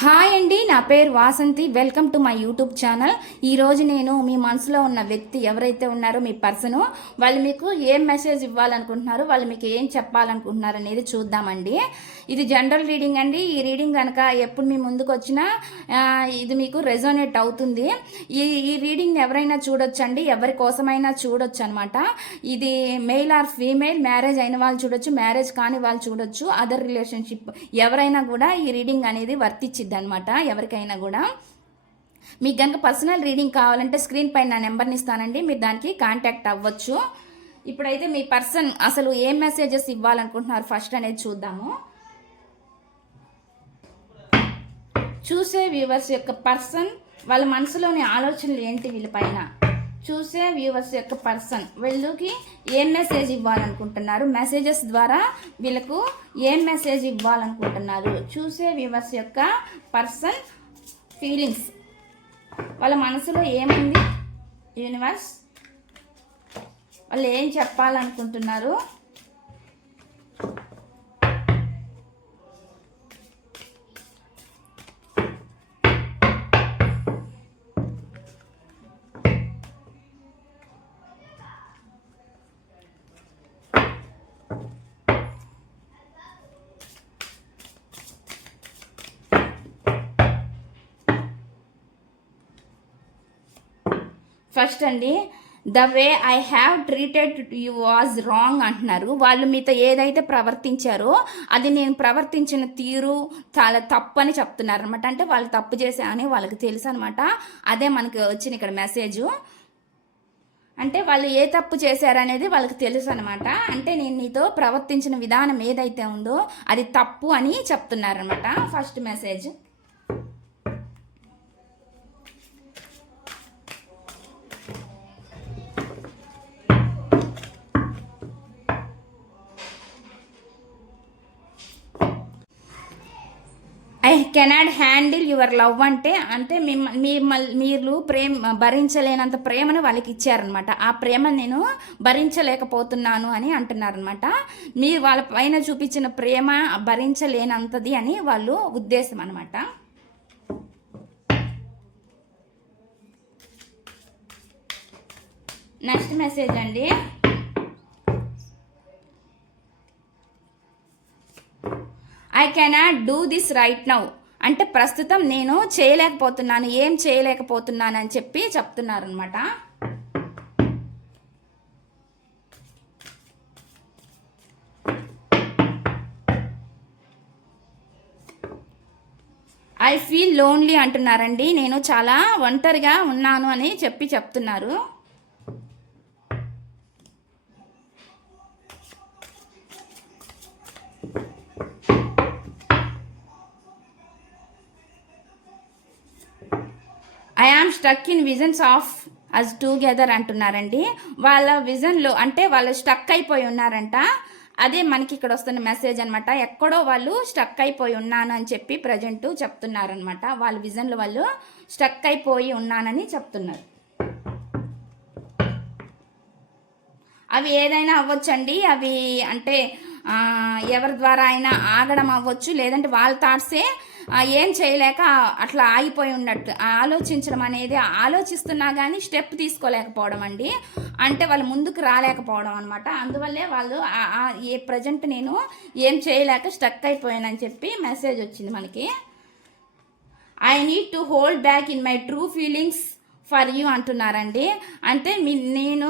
Hi అండి నా పేరు Vasanthi. Welcome to my YouTube channel. ఈరోజు నేను మీ మనసులో ఉన్న వ్యక్తి ఎవరైతే ఉన్నారో మీ పర్సను వాళ్ళు మీకు ఏం మెసేజ్ ఇవ్వాలనుకుంటున్నారు వాళ్ళు మీకు ఏం చెప్పాలనుకుంటున్నారు అనేది చూద్దామండి. ఇది జనరల్ రీడింగ్ అండి. ఈ రీడింగ్ కనుక ఎప్పుడు మీ ముందుకు వచ్చినా ఇది మీకు రెజోనేట్ అవుతుంది. ఈ ఈ రీడింగ్ ఎవరైనా చూడొచ్చండి ఎవరి కోసమైనా చూడొచ్చు అనమాట ఇది మెయిల్ ఆర్ ఫీమేల్ మ్యారేజ్ అయిన వాళ్ళు చూడొచ్చు మ్యారేజ్ కాని వాళ్ళు చూడొచ్చు అదర్ రిలేషన్షిప్ ఎవరైనా కూడా ఈ రీడింగ్ అనేది వర్తించింది. అనమాట ఎవరికైనా కూడా. మీకు కనుక పర్సనల్ రీడింగ్ కావాలంటే స్క్రీన్ పైన నా నెంబర్ని ఇస్తానండి మీరు దానికి కాంటాక్ట్ అవ్వచ్చు. ఇప్పుడైతే మీ పర్సన్ అసలు ఏం మెసేజెస్ ఇవ్వాలనుకుంటున్నారు ఫస్ట్ అనేది చూద్దాము. చూసే వ్యూవర్స్ యొక్క పర్సన్ వాళ్ళ మనసులోని ఆలోచనలు ఏంటి వీళ్ళపైన చూసే వ్యూవర్స్ యొక్క పర్సన్ వీళ్ళకి ఏం మెసేజ్ ఇవ్వాలనుకుంటున్నారు? మెసేజెస్ ద్వారా వీళ్ళకు ఏం మెసేజ్ ఇవ్వాలనుకుంటున్నారు? చూసే వ్యూవర్స్ యొక్క పర్సన్ ఫీలింగ్స్ వాళ్ళ మనసులో ఏముంది? యూనివర్స్ వాళ్ళు ఏం చెప్పాలనుకుంటున్నారు? ఫస్ట్ అండి the way I have treated you was wrong అంటున్నారు. వాళ్ళు మీతో ఏదైతే ప్రవర్తించారో అది నేను ప్రవర్తించిన తీరు చాలా తప్పు అని చెప్తున్నారు అనమాట అంటే వాళ్ళు తప్పు చేశామని వాళ్ళకి తెలుసు అనమాట అదే మనకి వచ్చిన ఇక్కడ మెసేజ్ అంటే వాళ్ళు ఏ తప్పు చేశారనేది వాళ్ళకి తెలుసు అనమాట అంటే నేను నీతో ప్రవర్తించిన విధానం ఏదైతే ఉందో అది తప్పు అని చెప్తున్నారనమాట first message cannot handle your love అంటే అంటే మిమ్మల్ని మీరు ప్రేమ భరించలేనంత ప్రేమను వాళ్ళకి ఇచ్చారనమాట. ఆ ప్రేమ నేను భరించలేకపోతున్నాను అని అంటున్నారనమాట. మీరు వాళ్ళ పైన చూపించిన ప్రేమ భరించలేనంతది అని వాళ్ళు ఉద్దేశం అనమాట. నెక్స్ట్ మెసేజ్ అండి. I cannot do this right now అంటే ప్రస్తుతం నేను చేయలేకపోతున్నాను ఏం చేయలేకపోతున్నాను అని చెప్పి చెప్తున్నారనమాట ఐ ఫీల్ లోన్లీ అంటున్నారండి. నేను చాలా ఒంటరిగా ఉన్నాను అని చెప్పి చెప్తున్నారు. Stuck in visions of us together అంటున్నారండి. వాళ్ళ విజన్లో అంటే వాళ్ళు స్టక్ అయిపోయి ఉన్నారంట. అదే మనకి ఇక్కడ వస్తున్న మెసేజ్ అనమాట ఎక్కడో వాళ్ళు స్టక్ అయిపోయి ఉన్నాను అని చెప్పి ప్రజెంట్ చెప్తున్నారనమాట వాళ్ళ విజన్లో వాళ్ళు స్టక్ అయిపోయి ఉన్నానని చెప్తున్నారు. అవి ఏదైనా అవ్వచ్చండి. అవి అంటే ఎవరి ద్వారా అయినా ఆగడం అవ్వచ్చు. లేదంటే వాళ్ళ థాట్సే ఏం చేయలేక అట్లా ఆగిపోయి ఉన్నట్టు. ఆలోచించడం అనేది ఆలోచిస్తున్నా కానీ స్టెప్ తీసుకోలేకపోవడం అండి. అంటే వాళ్ళు ముందుకు రాలేకపోవడం అనమాట అందువల్లే వాళ్ళు ఏ ప్రజెంట్ నేను ఏం చేయలేక స్టక్ అయిపోయానని చెప్పి మెసేజ్ వచ్చింది మనకి. I need to hold back in my true feelings for you అంటున్నారండి. అంటే మీ నేను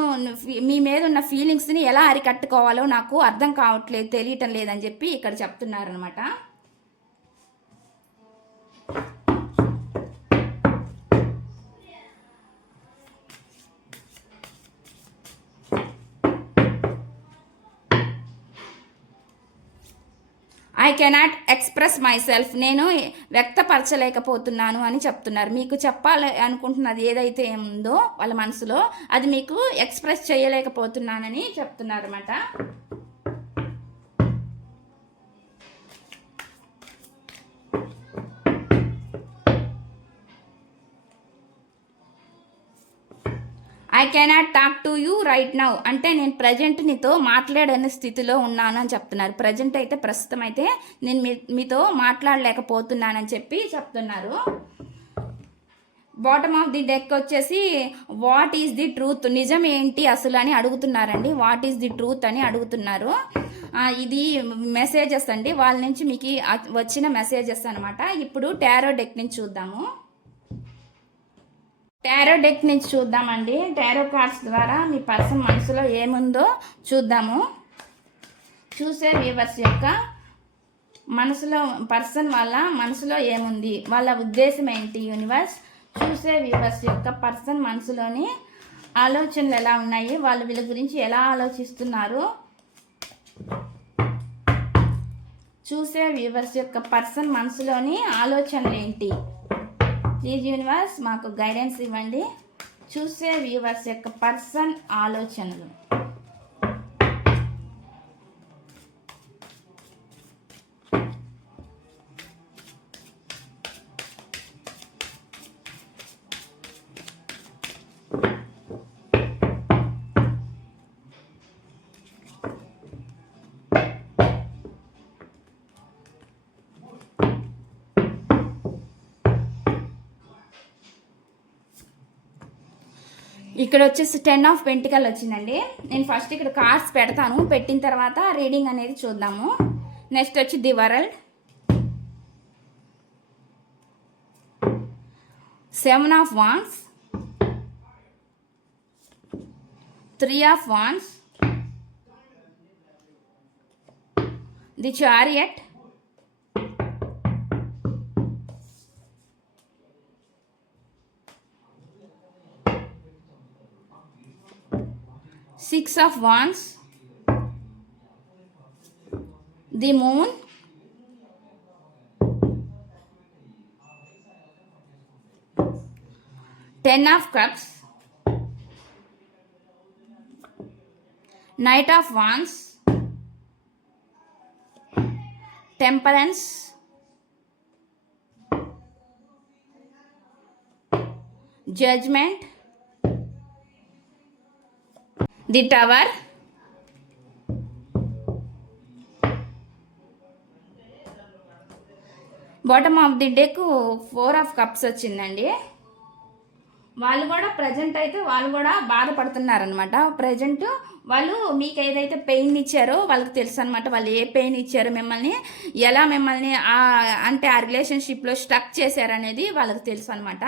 మీ మీద ఉన్న ఫీలింగ్స్ని ఎలా అరికట్టుకోవాలో నాకు అర్థం కావట్లేదు తెలియటం లేదని చెప్పి ఇక్కడ చెప్తున్నారనమాట I cannot express myself నేను వ్యక్తపరచలేకపోతున్నాను అని చెప్తున్నారు. మీకు చెప్పాలి అనుకుంటున్నది ఏదైతే ఉందో వాళ్ళ మనసులో అది మీకు ఎక్స్ప్రెస్ చేయలేకపోతున్నానని చెప్తున్నారు అనమాట I cannot talk to you right now అంటే నేను ప్రజెంట్ నీతో మాట్లాడని స్థితిలో ఉన్నాను అని చెప్తున్నారు. ప్రజెంట్ అయితే ప్రస్తుతం అయితే నేను మీ మీతో మాట్లాడలేకపోతున్నానని చెప్పి చెప్తున్నారు. బాటమ్ ఆఫ్ ది డెక్ వచ్చేసి వాట్ ఈస్ ది ట్రూత్ నిజం ఏంటి అసలు? అని అడుగుతున్నారండి. వాట్ ఈస్ ది ట్రూత్ అని అడుగుతున్నారు. ఇది మెసేజెస్ అండి. వాళ్ళ నుంచి మీకు వచ్చిన మెసేజెస్ అనమాట ఇప్పుడు టారో డెక్ నుంచి చూద్దాము. టారో డెక్ నుంచి చూద్దామండి. టారో కార్డ్స్ ద్వారా మీ పర్సన్ మనసులో ఏముందో చూద్దాము. చూసే వ్యూవర్స్ యొక్క మనసులో పర్సన్ వాళ్ళ మనసులో ఏముంది? వాళ్ళ ఉద్దేశం ఏంటి? యూనివర్స్ చూసే వ్యూవర్స్ యొక్క పర్సన్ మనసులోని ఆలోచనలు ఎలా ఉన్నాయి? వాళ్ళు వీళ్ళ గురించి ఎలా ఆలోచిస్తున్నారు? చూసే వ్యూవర్స్ యొక్క పర్సన్ మనసులోని ఆలోచనలు ఏంటి? ప్లీజ్ యూనివర్స్ మాకు గైడెన్స్ ఇవ్వండి. చూసే వ్యూవర్స్ యొక్క పర్సన్ ఆలోచనలు. ఇక్కడ వచ్చేసి టెన్ ఆఫ్ పెంటికల్ వచ్చిందండి. నేను ఫస్ట్ ఇక్కడ కార్డ్స్ పెడతాను. పెట్టిన తర్వాత రీడింగ్ అనేది చూద్దాము. నెక్స్ట్ వచ్చి the world seven of wands three of wands the chariot six of wands. The moon. Ten of cups. Knight of wands. Temperance. Judgment the tower. Bottom of the deck four of cups వచ్చిందండి. వాళ్ళు కూడా present అయితే వాళ్ళు కూడా బాధపడుతున్నారనమాట present వాళ్ళు మీకు ఏదైతే pain ఇచ్చారో వాళ్ళకి తెలుసు అనమాట వాళ్ళు ఏ పెయిన్ ఇచ్చారో మిమ్మల్ని ఎలా మిమ్మల్ని అంటే ఆ రిలేషన్షిప్లో స్టక్ చేశారనేది వాళ్ళకి తెలుసు అనమాట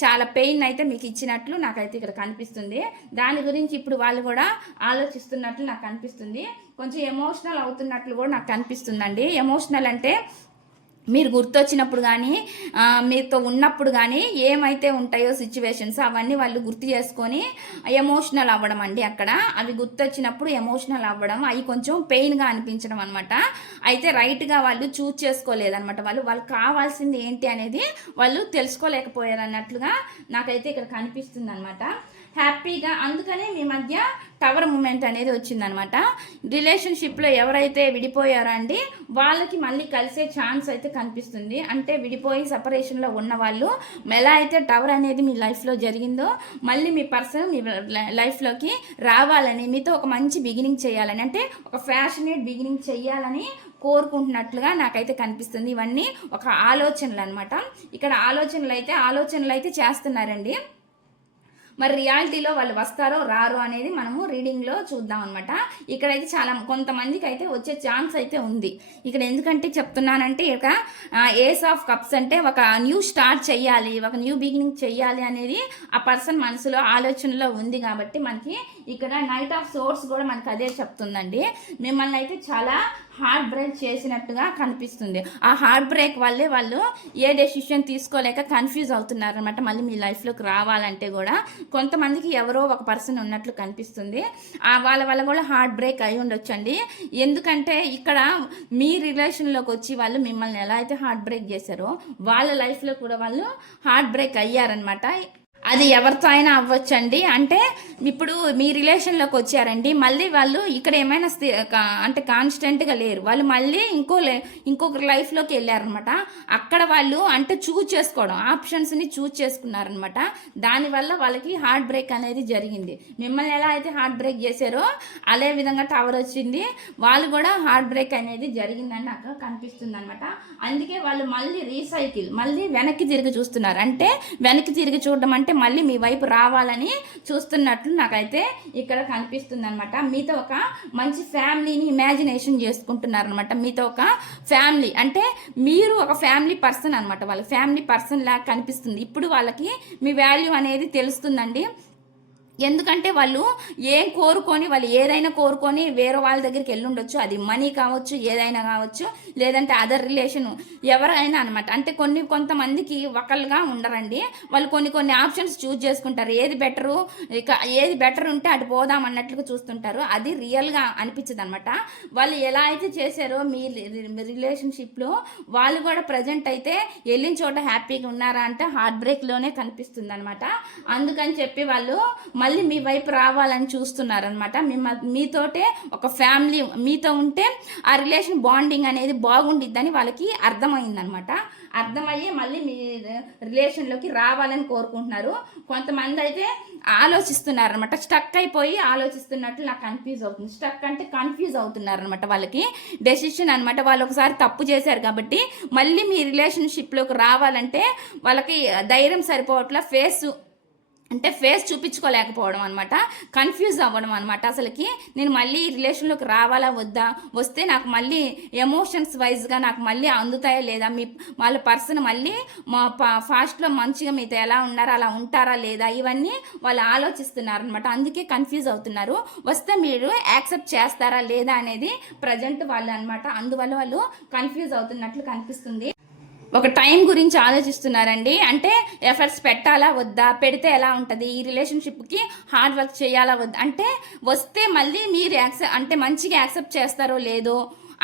చాలా పెయిన్ అయితే మీకు ఇచ్చినట్లు నాకైతే ఇక్కడ కనిపిస్తుంది. దాని గురించి ఇప్పుడు వాళ్ళు కూడా ఆలోచిస్తున్నట్లు నాకు కనిపిస్తుంది కొంచెం ఎమోషనల్ అవుతున్నట్లు కూడా నాకు కనిపిస్తుందండి. ఎమోషనల్ అంటే మీరు గుర్తొచ్చినప్పుడు కానీ మీతో ఉన్నప్పుడు కానీ ఏమైతే ఉంటాయో సిచ్యువేషన్స్ అవన్నీ వాళ్ళు గుర్తు చేసుకొని ఎమోషనల్ అవ్వడం అండి అక్కడ. అవి గుర్తొచ్చినప్పుడు ఎమోషనల్ అవ్వడం అవి కొంచెం పెయిన్గా అనిపించడం అనమాట అయితే రైట్గా వాళ్ళు చూజ్ చేసుకోలేదనమాట వాళ్ళు వాళ్ళకి కావాల్సింది ఏంటి అనేది వాళ్ళు తెలుసుకోలేకపోయారు అన్నట్లుగా నాకైతే ఇక్కడ కనిపిస్తుంది అనమాట హ్యాపీగా. అందుకనే మీ మధ్య టవర్ మూమెంట్ అనేది వచ్చిందనమాట. రిలేషన్షిప్లో ఎవరైతే విడిపోయారో అండి వాళ్ళకి మళ్ళీ కలిసే ఛాన్స్ అయితే కనిపిస్తుంది. అంటే విడిపోయి సపరేషన్లో ఉన్న వాళ్ళు ఎలా అయితే టవర్ అనేది మీ లైఫ్లో జరిగిందో మళ్ళీ మీ పర్సన్ మీ లైఫ్లోకి రావాలని మీతో ఒక మంచి బిగినింగ్ చేయాలని అంటే ఒక ఫ్యాషనేట్ బిగినింగ్ చేయాలని కోరుకుంటున్నట్లుగా నాకైతే కనిపిస్తుంది. ఇవన్నీ ఒక ఆలోచనలు అనమాట ఇక్కడ ఆలోచనలు అయితే ఆలోచనలు అయితే చేస్తున్నారండి. మరి రియాలిటీలో వాళ్ళు వస్తారో రారో అనేది మనము రీడింగ్లో చూద్దాం అనమాట ఇక్కడైతే చాలా కొంతమందికి అయితే వచ్చే ఛాన్స్ అయితే ఉంది. ఇక్కడ ఎందుకంటే చెప్తున్నానంటే ఇక ఏస్ ఆఫ్ కప్స్ అంటే ఒక న్యూ స్టార్ట్ చేయాలి ఒక న్యూ బిగినింగ్ చేయాలి అనేది ఆ పర్సన్ మనసులో ఆలోచనలో ఉంది కాబట్టి మనకి ఇక్కడ నైట్ ఆఫ్ సోర్స్ కూడా మనకి అదే చెప్తుందండి. మిమ్మల్ని అయితే చాలా హార్ట్ బ్రేక్ చేసినట్టుగా కనిపిస్తుంది. ఆ హార్ట్ బ్రేక్ వల్లే వాళ్ళు ఏ డెసిషన్ తీసుకోలేక కన్ఫ్యూజ్ అవుతున్నారు అనమాట మళ్ళీ మీ లైఫ్లోకి రావాలంటే కూడా కొంతమందికి ఎవరో ఒక పర్సన్ ఉన్నట్లు కనిపిస్తుంది. ఆ వాళ్ళ వల్ల కూడా హార్ట్ బ్రేక్ అయి ఉండొచ్చండి. ఎందుకంటే ఇక్కడ మీ రిలేషన్లోకి వచ్చి వాళ్ళు మిమ్మల్ని ఎలా అయితే హార్ట్ బ్రేక్ చేశారో వాళ్ళ లైఫ్లో కూడా వాళ్ళు హార్ట్ బ్రేక్ అయ్యారనమాట అది ఎవరితో అయినా అవ్వచ్చండి. అంటే ఇప్పుడు మీ రిలేషన్లోకి వచ్చారండి. మళ్ళీ వాళ్ళు ఇక్కడ ఏమైనా స్థి- అంటే కాన్స్టెంట్గా లేరు. వాళ్ళు మళ్ళీ ఇంకో లే- ఇంకొక లైఫ్లోకి వెళ్ళారనమాట. అక్కడ వాళ్ళు అంటే చూజ్ చేసుకోవడం ఆప్షన్స్ని చూజ్ చేసుకున్నారనమాట. దానివల్ల వాళ్ళకి హార్ట్ బ్రేక్ అనేది జరిగింది. మిమ్మల్ని ఎలా అయితే హార్ట్ బ్రేక్ చేశారో అదే విధంగా టవర్ వచ్చింది. వాళ్ళు కూడా హార్ట్ బ్రేక్ అనేది జరిగిందని నాకు కనిపిస్తుంది అనమాట అందుకే వాళ్ళు మళ్ళీ రీసైకిల్ మళ్ళీ వెనక్కి తిరిగి చూస్తున్నారు. అంటే వెనక్కి తిరిగి చూడడం అంటే మళ్ళీ మీ వైపు రావాలని చూస్తున్నట్లు నాకైతే ఇక్కడ కనిపిస్తుంది అనమాట మీతో ఒక మంచి ఫ్యామిలీని ఇమాజినేషన్ చేసుకుంటున్నారు అనమాట మీతో ఒక ఫ్యామిలీ అంటే మీరు ఒక ఫ్యామిలీ పర్సన్ అనమాట వాళ్ళ ఫ్యామిలీ పర్సన్ లాగా కనిపిస్తుంది. ఇప్పుడు వాళ్ళకి మీ వాల్యూ అనేది తెలుస్తుందండి. ఎందుకంటే వాళ్ళు ఏం కోరుకొని వాళ్ళు ఏదైనా కోరుకొని వేరే వాళ్ళ దగ్గరికి వెళ్ళుండొచ్చు. అది మనీ కావచ్చు ఏదైనా కావచ్చు లేదంటే అదర్ రిలేషన్ ఎవరైనా అనమాట అంటే కొన్ని కొంతమందికి ఒకళ్ళుగా ఉండరండి. వాళ్ళు కొన్ని కొన్ని ఆప్షన్స్ చూజ్ చేసుకుంటారు. ఏది బెటరు ఇక ఏది బెటర్ ఉంటే అటు పోదాం అన్నట్లుగా చూస్తుంటారు. అది రియల్గా అనిపించదు అనమాట వాళ్ళు ఎలా అయితే చేశారో మీ రిలేషన్షిప్లో వాళ్ళు కూడా ప్రజెంట్ అయితే వెళ్ళిన చోట హ్యాపీగా ఉన్నారా అంటే హార్ట్ బ్రేక్లోనే కనిపిస్తుంది అనమాట అందుకని చెప్పి వాళ్ళు మళ్ళీ మళ్ళీ మీ వైపు రావాలని చూస్తున్నారనమాట మిమ్మ మీతోటే ఒక ఫ్యామిలీ మీతో ఉంటే ఆ రిలేషన్ బాండింగ్ అనేది బాగుండిద్దని వాళ్ళకి అర్థమైందనమాట అర్థమయ్యి మళ్ళీ మీ రిలేషన్లోకి రావాలని కోరుకుంటున్నారు. కొంతమంది అయితే ఆలోచిస్తున్నారు అనమాట స్టక్ అయిపోయి ఆలోచిస్తున్నట్లు నాకు కన్ఫ్యూజ్ అవుతుంది. స్టక్ అంటే కన్ఫ్యూజ్ అవుతున్నారనమాట వాళ్ళకి. డెసిషన్ అనమాట వాళ్ళు ఒకసారి తప్పు చేశారు కాబట్టి మళ్ళీ మీ రిలేషన్షిప్లోకి రావాలంటే వాళ్ళకి ధైర్యం సరిపోవట్ల ఫేస్ అంటే ఫేస్ చూపించుకోలేకపోవడం అనమాట కన్ఫ్యూజ్ అవ్వడం అనమాట అసలుకి నేను మళ్ళీ ఈ రిలేషన్లోకి రావాలా వద్దా? వస్తే నాకు మళ్ళీ ఎమోషన్స్ వైజ్గా నాకు మళ్ళీ అందుతాయా లేదా? మీ వాళ్ళ పర్సన్ మళ్ళీ మా ఫాస్ట్లో మంచిగా మీతో ఎలా ఉన్నారో అలా ఉంటారా లేదా? ఇవన్నీ వాళ్ళు ఆలోచిస్తున్నారు అనమాట అందుకే కన్ఫ్యూజ్ అవుతున్నారు. వస్తే మీరు యాక్సెప్ట్ చేస్తారా లేదా అనేది ప్రజెంట్ వాళ్ళు అనమాట అందువల్ల వాళ్ళు కన్ఫ్యూజ్ అవుతున్నట్లు కనిపిస్తుంది. ఒక టైం గురించి ఆలోచిస్తున్నారండి. అంటే ఎఫర్ట్స్ పెట్టాలా వద్దా? పెడితే ఎలా ఉంటుంది? ఈ రిలేషన్షిప్కి హార్డ్ వర్క్ చేయాలా వద్దా? అంటే వస్తే మళ్ళీ మీరు యాక్సెప్ట్ అంటే మంచిగా యాక్సెప్ట్ చేస్తారో లేదో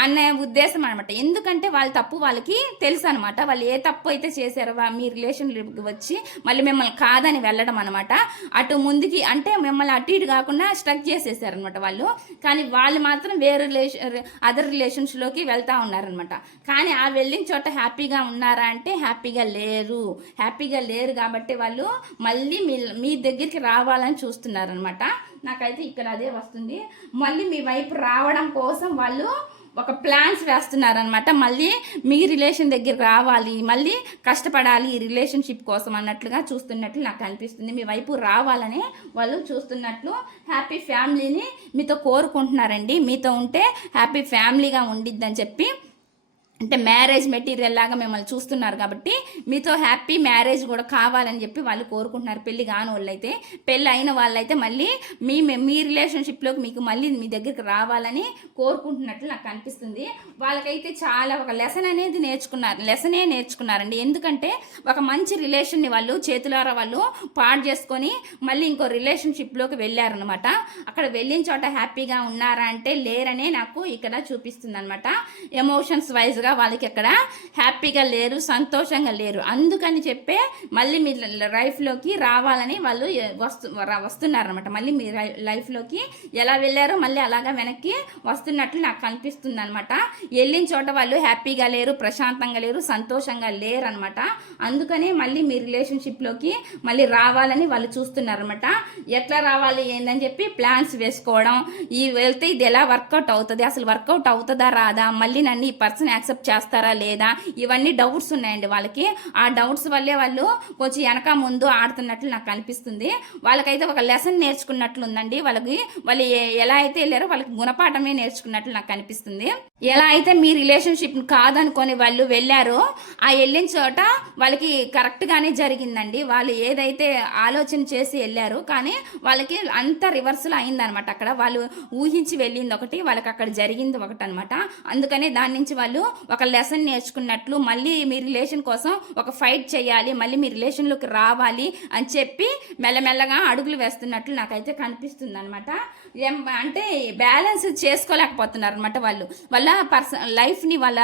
అనే ఉద్దేశం అనమాట ఎందుకంటే వాళ్ళ తప్పు వాళ్ళకి తెలుసు అనమాట వాళ్ళు ఏ తప్పు అయితే చేశారో మీ రిలేషన్షిప్కి వచ్చి మళ్ళీ మిమ్మల్ని కాదని వెళ్ళడం అనమాట అటు ముందుకి అంటే మిమ్మల్ని అటు ఇటు కాకుండా స్ట్రక్ చేసేసారనమాట వాళ్ళు. కానీ వాళ్ళు మాత్రం వేరే రిలేషన్ అదర్ రిలేషన్స్లోకి వెళ్తూ ఉన్నారనమాట కానీ ఆ వెళ్ళిన చోట హ్యాపీగా ఉన్నారా అంటే హ్యాపీగా లేరు. హ్యాపీగా లేరు కాబట్టి వాళ్ళు మళ్ళీ మీ మీ దగ్గరికి రావాలని చూస్తున్నారనమాట నాకైతే ఇక్కడ అదే వస్తుంది. మళ్ళీ మీ వైపు రావడం కోసం వాళ్ళు ఒక ప్లాన్స్ వేస్తున్నారనమాట మళ్ళీ మీ రిలేషన్ దగ్గరికి రావాలి మళ్ళీ కష్టపడాలి ఈ రిలేషన్షిప్ కోసం అన్నట్లుగా చూస్తున్నట్లు నాకు అనిపిస్తుంది. మీ వైపు రావాలని వాళ్ళు చూస్తున్నట్లు హ్యాపీ ఫ్యామిలీని మీతో కోరుకుంటున్నారండి. మీతో ఉంటే హ్యాపీ ఫ్యామిలీగా ఉండిద్దని చెప్పి అంటే మ్యారేజ్ మెటీరియల్ లాగా మిమ్మల్ని చూస్తున్నారు కాబట్టి మీతో హ్యాపీ మ్యారేజ్ కూడా కావాలని చెప్పి వాళ్ళు కోరుకుంటున్నారు పెళ్ళి కాని వాళ్ళైతే పెళ్ళి అయిన వాళ్ళైతే మళ్ళీ మీ మీ రిలేషన్షిప్లోకి మీకు మళ్ళీ మీ దగ్గరికి రావాలని కోరుకుంటున్నట్లు నాకు అనిపిస్తుంది. వాళ్ళకైతే చాలా ఒక లెసన్ అనేది నేర్చుకున్నారు లెసనే నేర్చుకున్నారండి. ఎందుకంటే ఒక మంచి రిలేషన్ని వాళ్ళు చేతులారా వాళ్ళు పాడు చేసుకొని మళ్ళీ ఇంకో రిలేషన్షిప్లోకి వెళ్ళారనమాట అక్కడ వెళ్ళిన చోట హ్యాపీగా ఉన్నారా అంటే లేరనే నాకు ఇక్కడ చూపిస్తుంది అనమాట ఎమోషన్స్ వైజ్గా వాళ్ళకి అక్కడ హ్యాపీగా లేరు సంతోషంగా లేరు. అందుకని చెప్పే మళ్ళీ మీ లైఫ్లోకి రావాలని వాళ్ళు వస్తు వస్తున్నారనమాట మళ్ళీ మీ లైఫ్లోకి ఎలా వెళ్ళారో మళ్ళీ అలాగా వెనక్కి వస్తున్నట్లు నాకు కనిపిస్తుంది అనమాట వెళ్ళిన చోట వాళ్ళు హ్యాపీగా లేరు ప్రశాంతంగా లేరు సంతోషంగా లేరు అనమాట అందుకనే మళ్ళీ మీ రిలేషన్షిప్లోకి మళ్ళీ రావాలని వాళ్ళు చూస్తున్నారనమాట ఎట్లా రావాలి ఏందని చెప్పి ప్లాన్స్ వేసుకోవడం. ఈ వెళ్తే ఇది ఎలా వర్కౌట్ అవుతుంది? అసలు వర్కౌట్ అవుతుందా రాదా? మళ్ళీ నన్ను ఈ పర్సన్ యాక్సెప్ట్ చేస్తారా లేదా? ఇవన్నీ డౌట్స్ ఉన్నాయండి వాళ్ళకి. ఆ డౌట్స్ వల్లే వాళ్ళు కొంచెం వెనక ముందు ఆడుతున్నట్లు నాకు అనిపిస్తుంది. వాళ్ళకైతే ఒక లెసన్ నేర్చుకున్నట్లు ఉందండి. వాళ్ళకి వాళ్ళు ఎలా అయితే వెళ్ళారో వాళ్ళకి గుణపాఠమే నేర్చుకున్నట్లు నాకు అనిపిస్తుంది. ఎలా అయితే మీ రిలేషన్షిప్ కాదనుకొని వాళ్ళు వెళ్ళారో ఆ వెళ్ళిన చోట వాళ్ళకి కరెక్ట్గానే జరిగిందండి. వాళ్ళు ఏదైతే ఆలోచన చేసి వెళ్ళారు కానీ వాళ్ళకి అంత రివర్స్లో అయిందనమాట అక్కడ. వాళ్ళు ఊహించి వెళ్ళింది ఒకటి వాళ్ళకి అక్కడ జరిగింది ఒకటి అనమాట అందుకనే దాని నుంచి వాళ్ళు ఒక లెసన్ నేర్చుకున్నట్లు మళ్ళీ మీ రిలేషన్ కోసం ఒక ఫైట్ చేయాలి మళ్ళీ మీ రిలేషన్లోకి రావాలి అని చెప్పి మెల్లమెల్లగా అడుగులు వేస్తున్నట్లు నాకైతే కనిపిస్తుంది అనమాట అంటే బ్యాలెన్స్ చేసుకోలేకపోతున్నారు అనమాట వాళ్ళు. వాళ్ళ పర్సన్ లైఫ్ని వాళ్ళ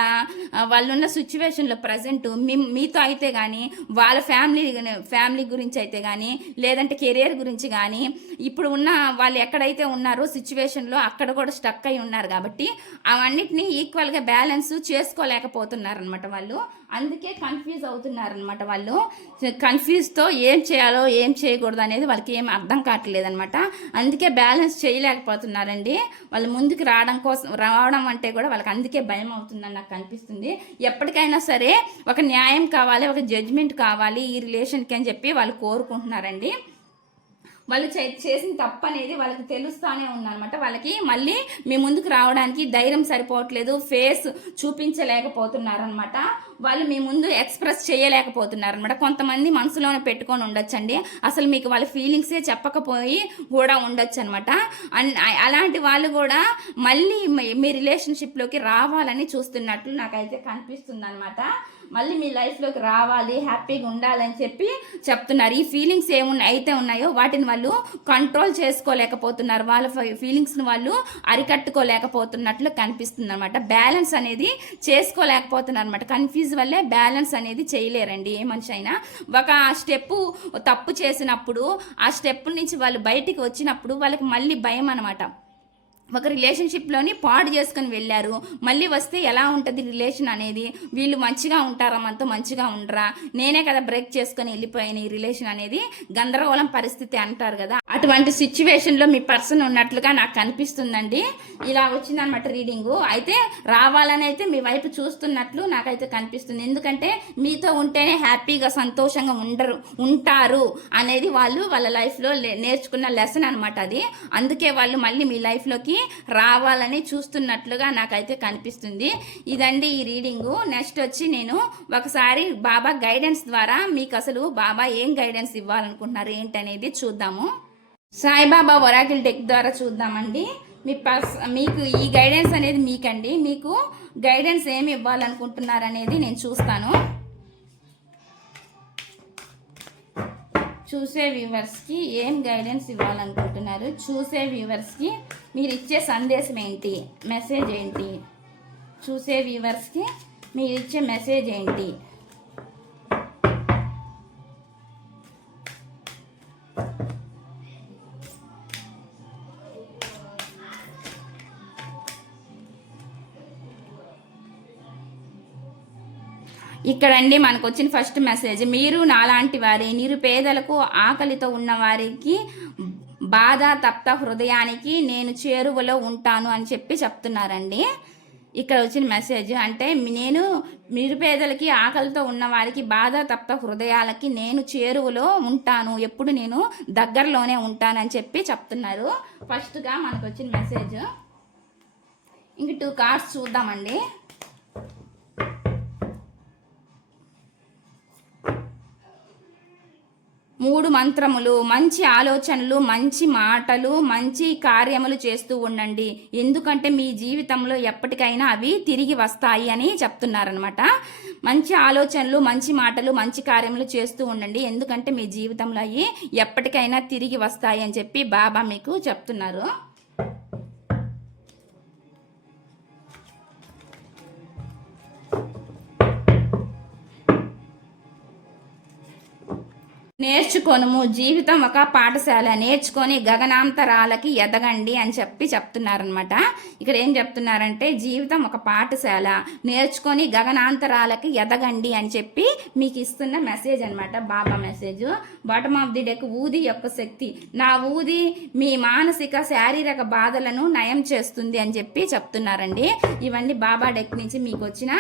వాళ్ళున్న సిచ్యువేషన్లో ప్రజెంట్ మీ మీతో అయితే కానీ వాళ్ళ ఫ్యామిలీ ఫ్యామిలీ గురించి అయితే కానీ లేదంటే కెరియర్ గురించి కానీ ఇప్పుడు ఉన్న వాళ్ళు ఎక్కడైతే ఉన్నారో సిచ్యువేషన్లో అక్కడ కూడా స్టక్ అయి ఉన్నారు కాబట్టి అవన్నిటిని ఈక్వల్గా బ్యాలెన్స్ చేసుకోలేకపోతున్నారు అనమాట వాళ్ళు. అందుకే కన్ఫ్యూజ్ అవుతున్నారు అనమాట వాళ్ళు. కన్ఫ్యూజ్తో ఏం చేయాలో ఏం చేయకూడదు అనేది వాళ్ళకి ఏం అర్థం కావట్లేదు అనమాట అందుకే బ్యాలెన్స్ చేయ చేయలేకపోతున్నారండి. వాళ్ళు ముందుకు రావడం కోసం రావడం అంటే కూడా వాళ్ళకి అందుకే భయం అవుతుందని నాకు అనిపిస్తుంది. ఎప్పటికైనా సరే ఒక న్యాయం కావాలి ఒక జడ్జ్మెంట్ కావాలి ఈ రిలేషన్కి అని చెప్పి వాళ్ళు కోరుకుంటున్నారండి. వాళ్ళు చేసిన తప్పు అనేది వాళ్ళకి తెలుస్తూనే ఉందన్నమాట. వాళ్ళకి మళ్ళీ మీ ముందుకు రావడానికి ధైర్యం సరిపోవట్లేదు ఫేస్ చూపించలేకపోతున్నారనమాట వాళ్ళు మీ ముందు ఎక్స్ప్రెస్ చేయలేకపోతున్నారనమాట కొంతమంది మనసులోనే పెట్టుకొని ఉండొచ్చండి. అసలు మీకు వాళ్ళ ఫీలింగ్సే చెప్పకపోయి కూడా ఉండొచ్చు అనమాట అలాంటి వాళ్ళు కూడా మళ్ళీ మీ రిలేషన్షిప్లోకి రావాలని చూస్తున్నట్లు నాకైతే కనిపిస్తుంది అనమాట మళ్ళీ మీ లైఫ్లోకి రావాలి హ్యాపీగా ఉండాలని చెప్పి చెప్తున్నారు. ఈ ఫీలింగ్స్ ఏమున్నా అయితే ఉన్నాయో వాటిని వాళ్ళు కంట్రోల్ చేసుకోలేకపోతున్నారు. వాళ్ళ ఫీలింగ్స్ని వాళ్ళు అరికట్టుకోలేకపోతున్నట్లు కనిపిస్తుంది అనమాట బ్యాలెన్స్ అనేది చేసుకోలేకపోతున్నారు అనమాట కన్ఫ్యూజ్ వల్లే బ్యాలెన్స్ అనేది చేయలేరండి ఏ మనిషి అయినా. ఒక స్టెప్ తప్పు చేసినప్పుడు ఆ స్టెప్ నుంచి వాళ్ళు బయటికి వచ్చినప్పుడు వాళ్ళకి మళ్ళీ భయం అనమాట ఒక రిలేషన్షిప్లోని పాడు చేసుకుని వెళ్ళారు. మళ్ళీ వస్తే ఎలా ఉంటుంది రిలేషన్ అనేది? వీళ్ళు మంచిగా ఉంటారా? మనతో మంచిగా ఉండరా? నేనే కదా బ్రేక్ చేసుకొని వెళ్ళిపోయాను ఈ రిలేషన్ అనేది గందరగోళం పరిస్థితి అంటారు కదా. అటువంటి సిచ్యువేషన్లో మీ పర్సన్ ఉన్నట్లుగా నాకు కనిపిస్తుందండి ఇలా వచ్చిందనమాట రీడింగు అయితే రావాలని అయితే మీ వైపు చూస్తున్నట్లు నాకైతే కనిపిస్తుంది. ఎందుకంటే మీతో ఉంటేనే హ్యాపీగా సంతోషంగా ఉండరు ఉంటారు అనేది వాళ్ళు వాళ్ళ లైఫ్లో నేర్చుకున్న లెసన్ అనమాట అది. అందుకే వాళ్ళు మళ్ళీ మీ లైఫ్లోకి రావాలని చూస్తున్నట్లుగా నాకైతే కనిపిస్తుంది. ఇదండి ఈ రీడింగు. నెక్స్ట్ వచ్చి నేను ఒకసారి బాబా గైడెన్స్ ద్వారా మీకు అసలు బాబా ఏం గైడెన్స్ ఇవ్వాలనుకుంటున్నారు ఏంటనేది చూద్దాము. సాయిబాబా ఒరాకిల్ డెక్ ద్వారా చూద్దామండి. మీ పర్స్ మీకు ఈ గైడెన్స్ అనేది మీకండి. మీకు గైడెన్స్ ఏమి ఇవ్వాలనుకుంటున్నారనేది నేను చూస్తాను. చూసే వ్యూవర్స్కి ఏం గైడెన్స్ ఇవ్వాలనుకుంటున్నారు? చూసే వ్యూవర్స్కి మీరు ఇచ్చే సందేశం ఏంటి? మెసేజ్ ఏంటి? చూసే వ్యూవర్స్కి మీరు ఇచ్చే మెసేజ్ ఏంటి? ఇక్కడండి మనకు వచ్చిన ఫస్ట్ మెసేజ్ మీరు నాలాంటి వారి నిరుపేదలకు ఆకలితో ఉన్న వారికి బాధ తప్త హృదయానికి నేను చేరువలో ఉంటాను అని చెప్పి చెప్తున్నారండి. ఇక్కడ వచ్చిన మెసేజ్ అంటే నేను నిరుపేదలకి ఆకలితో ఉన్న వారికి బాధ తప్ప హృదయాలకి నేను చేరువలో ఉంటాను. ఎప్పుడు నేను దగ్గరలోనే ఉంటానని చెప్పి చెప్తున్నారు. ఫస్ట్గా మనకు వచ్చిన మెసేజ్ ఇంక టూ కార్డ్స్ చూద్దామండి. మంత్రములు మంచి ఆలోచనలు మంచి మాటలు మంచి కార్యములు చేస్తూ ఉండండి. ఎందుకంటే మీ జీవితంలో ఎప్పటికైనా అవి తిరిగి వస్తాయి అని చెప్తున్నారనమాట మంచి ఆలోచనలు మంచి మాటలు మంచి కార్యములు చేస్తూ ఉండండి. ఎందుకంటే మీ జీవితంలో అవి ఎప్పటికైనా తిరిగి వస్తాయి అని చెప్పి బాబా మీకు చెప్తున్నారు. నేర్చుకొనుము. జీవితం ఒక పాఠశాల. నేర్చుకొని గగనాంతరాలకి ఎదగండి అని చెప్పి చెప్తున్నారనమాట ఇక్కడ ఏం చెప్తున్నారంటే జీవితం ఒక పాఠశాల. నేర్చుకొని గగనాంతరాలకి ఎదగండి అని చెప్పి మీకు ఇస్తున్న మెసేజ్ అనమాట Baba message. Bottom of the deck ఊది యొక్క శక్తి. నా ఊది మీ మానసిక శారీరక బాధలను నయం చేస్తుంది అని చెప్పి చెప్తున్నారండి. ఇవన్నీ బాబా డెక్ నుంచి మీకు వచ్చిన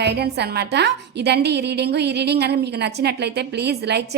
గైడెన్స్ అనమాట ఇదండి ఈ రీడింగ్. ఈ రీడింగ్ అని మీకు నచ్చినట్లయితే ప్లీజ్ లైక్